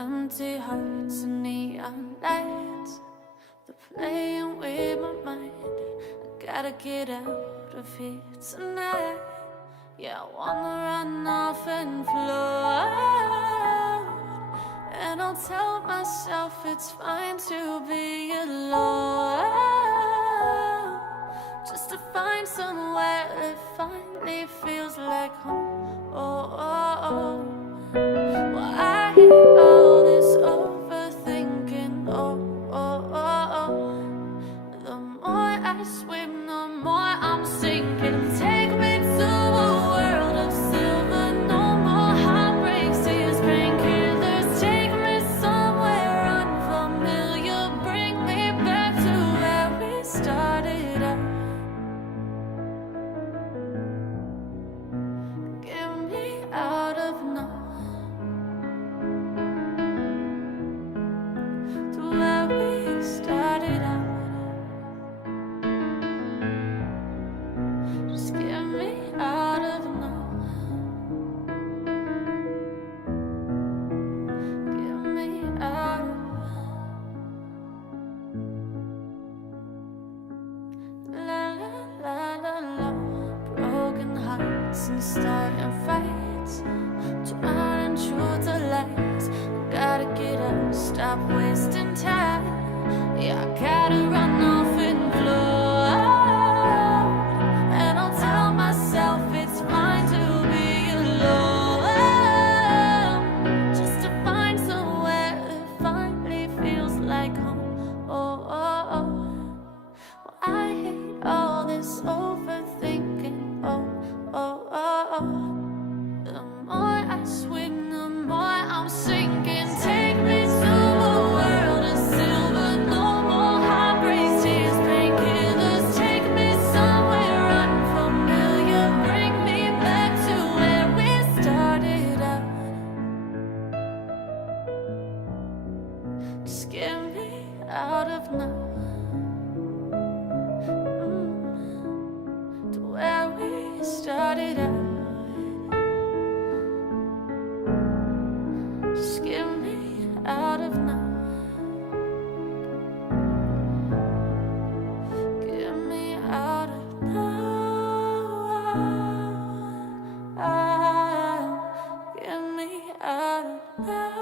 Empty hearts and neon lights, they're playing with my mind. I gotta get out of here tonight. Yeah, I wanna run off and float, and I'll tell myself it's fine to be alone, just to find somewhere that finally feels like home. Oh, oh, oh. Well, I hate all this overthinking. Oh, oh, oh, oh. The more I swim, the more I'm sinking. Take me to a world of silver. No more heartbreaks, tears, painkillers. Take me somewhere unfamiliar. Bring me back to where we started out. Get me out of now. Started out. Just get me out of now. Get me out of. La la la la la. Broken hearts and starting fights, turning truth to lies. Gotta get up, stop wasting time. Yeah, I gotta run off and float, and I'll tell myself it's fine to be alone, just to find somewhere that finally feels like home. Oh, oh, oh. Well, I hate all this overthinking. Oh, oh, oh, oh. The more I swim, the more I'm sinking. Take me to a world of silver. No more heartbreaks, tears, painkillers. Take me somewhere unfamiliar. Bring me back to where we started out. Just get me out of now. To where we started out. Just get me out of now. Get me out of now. Get me out of now.